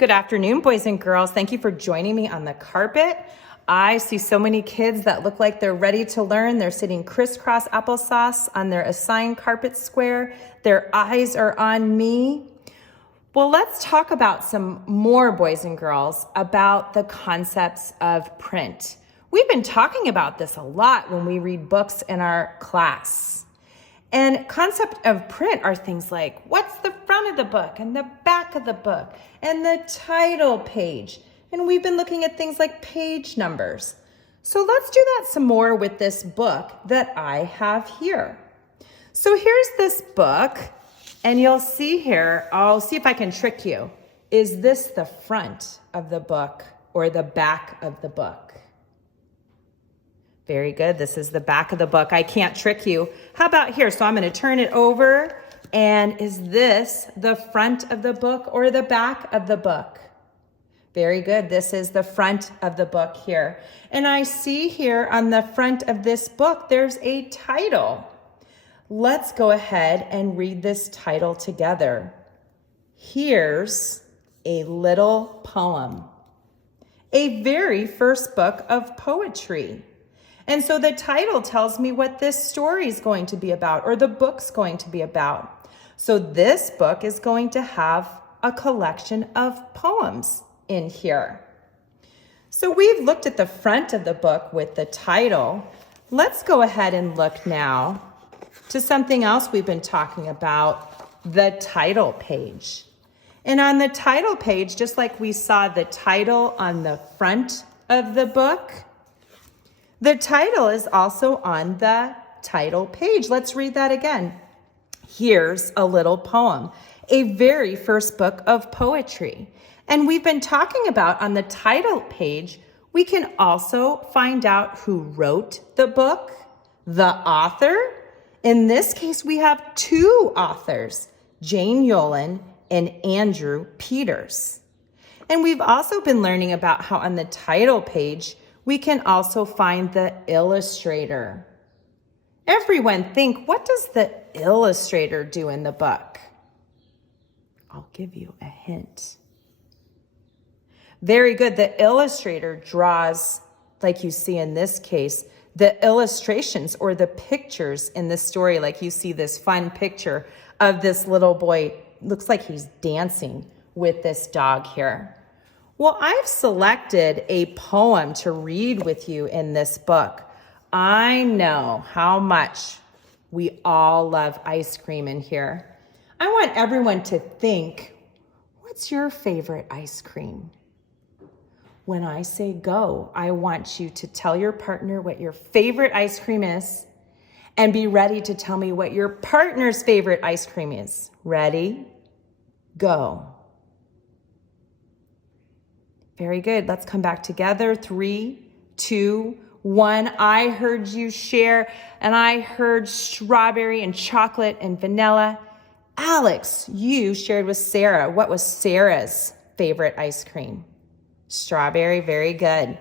Good afternoon, boys and girls. Thank you for joining me on the carpet. I see so many kids that look like they're ready to learn. They're sitting crisscross applesauce on their assigned carpet square. Their eyes are on me. Well, let's talk about some more, boys and girls, about the concepts of print. We've been talking about this a lot when we read books in our class. And concept of print are things like, what's the front of the book and the back of the book and the title page? And we've been looking at things like page numbers. So let's do that some more with this book that I have here. So here's this book, and you'll see here, I'll see if I can trick you. Is this the front of the book or the back of the book? Very good. This is the back of the book. I can't trick you. How about here? So I'm going to turn it over. And is this the front of the book or the back of the book? Very good. This is the front of the book here. And I see here on the front of this book, there's a title. Let's go ahead and read this title together. Here's a little poem. A very first book of poetry. And so the title tells me what this story is going to be about, or the book's going to be about. So this book is going to have a collection of poems in here. So we've looked at the front of the book with the title. Let's go ahead and look now to something else we've been talking about, the title page. And on the title page, just like we saw the title on the front of the book, the title is also on the title page. Let's read that again. Here's a little poem, a very first book of poetry. And we've been talking about on the title page, we can also find out who wrote the book, the author. In this case, we have two authors, Jane Yolen and Andrew Peters. And we've also been learning about how on the title page, we can also find the illustrator. Everyone think, what does the illustrator do in the book? I'll give you a hint. Very good. The illustrator draws, like you see in this case, the illustrations or the pictures in the story. Like you see this fun picture of this little boy. Looks like he's dancing with this dog here. Well, I've selected a poem to read with you in this book. I know how much we all love ice cream in here. I want everyone to think, what's your favorite ice cream? When I say go, I want you to tell your partner what your favorite ice cream is and be ready to tell me what your partner's favorite ice cream is. Ready? Go. Very good. Let's come back together. 3, 2, 1. I heard you share, and I heard strawberry and chocolate and vanilla. Alex, you shared with Sarah. What was Sarah's favorite ice cream? Strawberry. Very good.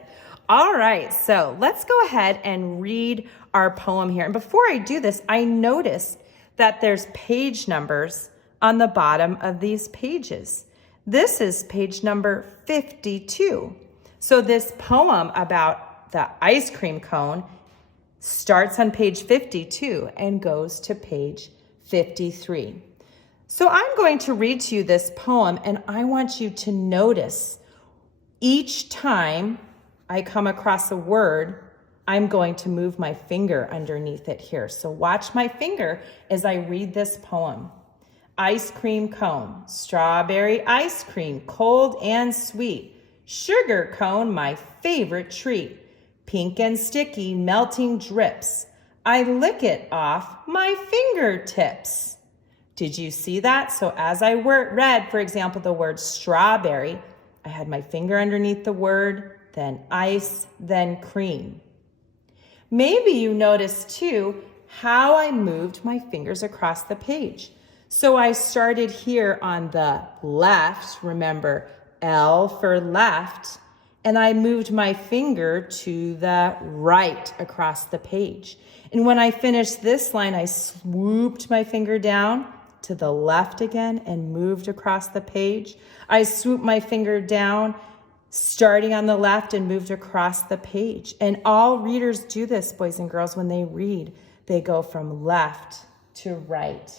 All right. So let's go ahead and read our poem here. And before I do this, I noticed that there's page numbers on the bottom of these pages. This is page number 52. So this poem about the ice cream cone starts on page 52 and goes to page 53. So I'm going to read to you this poem, and I want you to notice each time I come across a word, I'm going to move my finger underneath it here. So watch my finger as I read this poem. Ice cream cone, strawberry ice cream, cold and sweet. Sugar cone, my favorite treat. Pink and sticky, melting drips. I lick it off my fingertips. Did you see that? So as I read, for example, the word strawberry, I had my finger underneath the word, then ice, then cream. Maybe you noticed too how I moved my fingers across the page. So I started here on the left, remember L for left, and I moved my finger to the right across the page. And when I finished this line, I swooped my finger down to the left again and moved across the page. I swooped my finger down, starting on the left and moved across the page. And all readers do this, boys and girls, when they read. They go from left to right.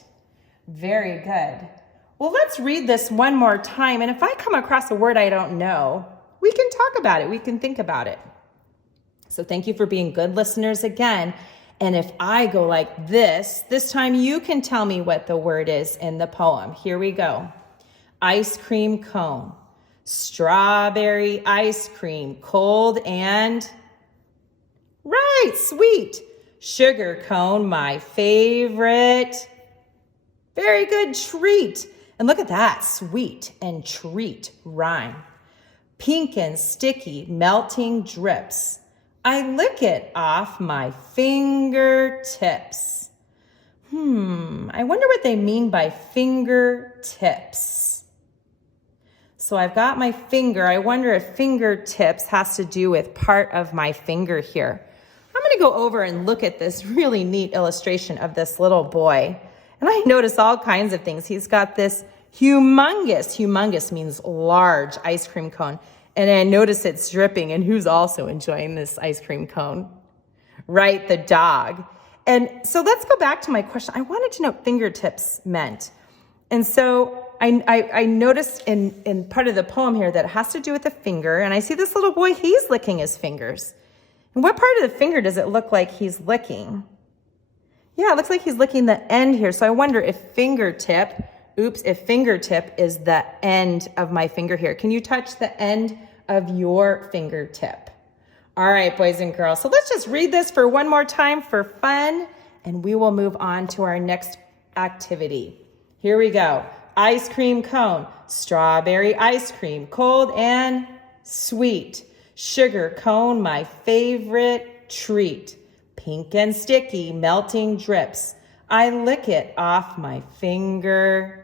Very good. Well, let's read this one more time. And if I come across a word I don't know, we can talk about it. We can think about it. So thank you for being good listeners again. And if I go like this time you can tell me what the word is in the poem. Here we go. Ice cream cone. Strawberry ice cream. Cold and right, sweet. Sugar cone, my favorite. Very good, treat. And look at that, sweet and treat rhyme. Pink and sticky, melting drips. I lick it off my fingertips. I wonder what they mean by fingertips. So I've got my finger. I wonder if fingertips has to do with part of my finger here. I'm going to go over and look at this really neat illustration of this little boy. And I notice all kinds of things. He's got this humongous means large ice cream cone. And I notice it's dripping. And who's also enjoying this ice cream cone? Right, the dog. And so let's go back to my question. I wanted to know what fingertips meant. And so I noticed in part of the poem here that it has to do with the finger. And I see this little boy, he's licking his fingers. And what part of the finger does it look like he's licking? Yeah, it looks like he's licking the end here. So I wonder if fingertip is the end of my finger here. Can you touch the end of your fingertip? All right, boys and girls. So let's just read this for one more time for fun, and we will move on to our next activity. Here we go. Ice cream cone, strawberry ice cream, cold and sweet. Sugar cone, my favorite treat. Pink and sticky, melting drips. I lick it off my fingertips.